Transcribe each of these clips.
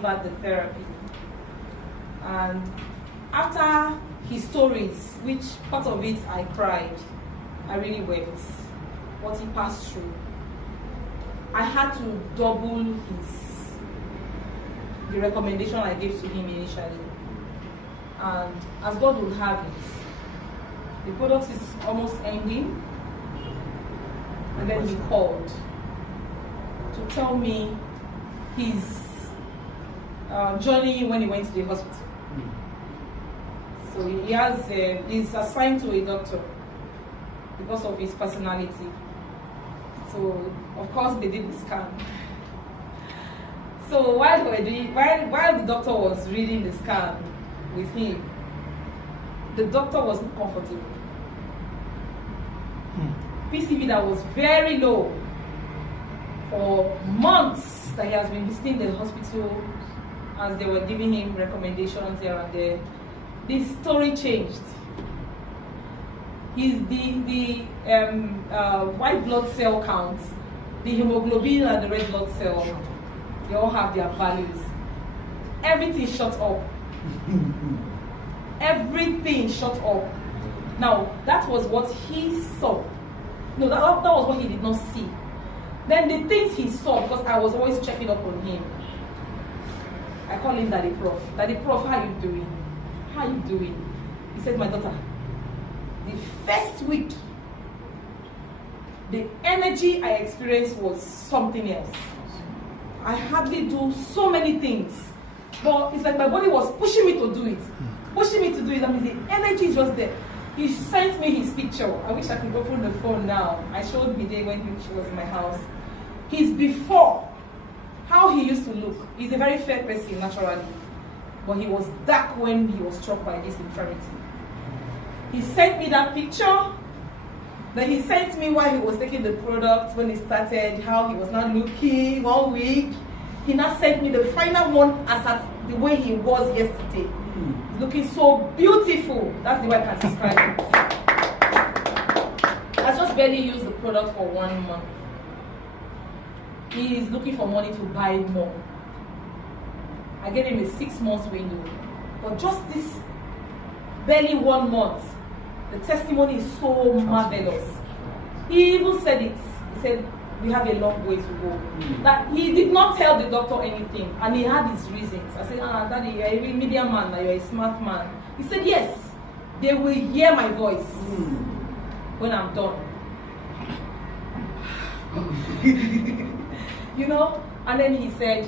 delivered the therapy. And after his stories, which part of it I cried, I really wept, what he passed through, I had to double the recommendation I gave to him initially. And as God would have it, the product is almost ending, and then he called to tell me his journey when he went to the hospital. So he's assigned to a doctor because of his personality. So of course they did the scan. So while the doctor was reading the scan with him, the doctor was not comfortable. PCV that was very low for months that he has been visiting the hospital as they were giving him recommendations here and there. The story changed. The white blood cell count, the hemoglobin and the red blood cell, they all have their values. Everything shot up. Everything shot up. Now, that was what he saw. No, that was what he did not see. Then the things he saw, because I was always checking up on him. I call him Daddy Prof. Daddy Prof, how you doing? How you doing? He said, my daughter, the first week, the energy I experienced was something else. I hardly do so many things, but it's like my body was pushing me to do it. Pushing me to do it, that means the energy is just there. He sent me his picture. I wish I could open the phone now. I showed Bide when she was in my house. His before, how he used to look. He's a very fair person naturally, but he was dark when he was struck by this infirmity. He sent me that picture. Then he sent me while he was taking the product when he started, how he was not looking 1 week. He now sent me the final one as at the way he was yesterday. He's looking so beautiful. That's the way I can describe it. I just barely used the product for 1 month. He is looking for money to buy more. I gave him a 6 months window. But just this barely 1 month, the testimony is so marvelous. He even said it. He said, we have a long way to go. That he did not tell the doctor anything, and he had his reasons. I said, Daddy, you're a media man, you're a smart man. He said, yes, they will hear my voice when I'm done. You know? And then he said,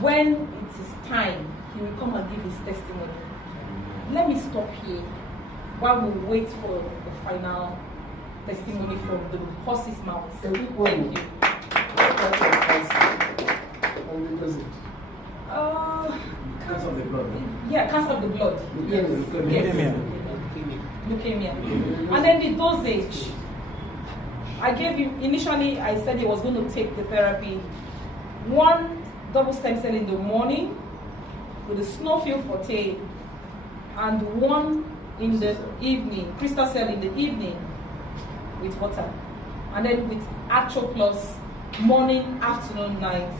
when it is time, he will come and give his testimony. Let me stop here while we wait for the final testimony from the horse's mouth. Thank you. Cancer of the blood. Yeah, cancer of the blood. Yes. Leukemia. And then the dosage. I gave him, initially I said he was going to take the therapy. 1 double stem cell in the morning with a synovial forte, and 1 in the evening, crystal cell in the evening with water, and then with Actual Plus morning, afternoon, night,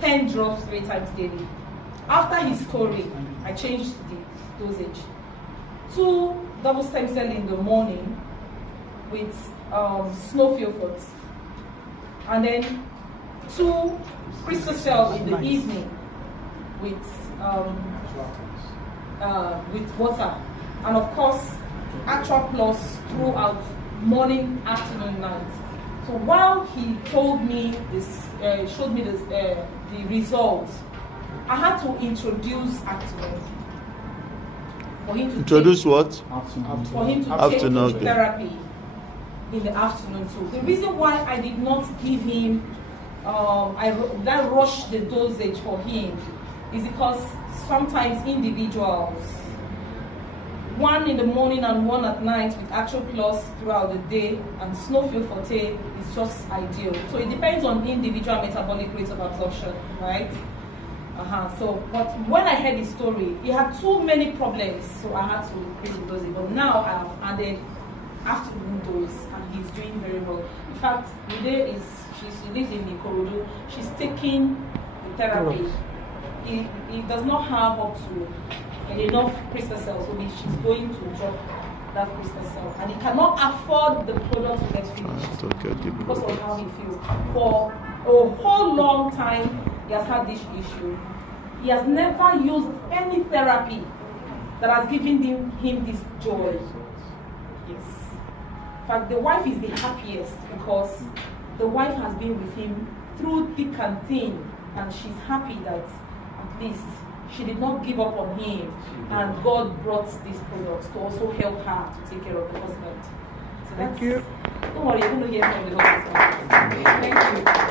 10 drops 3 times daily. After his story, I changed the dosage. 2 double stem cell in the morning with synovial forte, and then 2 crystal cell in the evening with water, and of course Actual Plus throughout morning, afternoon, night. So while he told me this, showed me this, the results, I had to introduce afternoon. For him to introduce take, what? For him to afternoon, take therapy in the afternoon too. The reason why I did not give him, that rushed the dosage for him, is because sometimes individuals, 1 in the morning and 1 at night with Actual Plus throughout the day and synovial forte is just ideal. So it depends on individual metabolic rate of absorption, right? So, but when I heard his story, he had too many problems, so I had to increase the dosage. But now I have added afternoon dose, and he's doing very well. In fact, today she lives in Ikorodu. She's taking the therapy he does not have up to enough crystal cells, so she's going to drop that crystal cell, and he cannot afford the product to get finished because of how he feels. For a whole long time, he has had this issue. He has never used any therapy that has given him this joy. Yes. In fact, the wife is the happiest because the wife has been with him through thick and thin, and she's happy that at least she did not give up on him, and God brought these products to also help her to take care of the husband. So Thank you. Don't worry, you're going to hear from the husband. Thank you.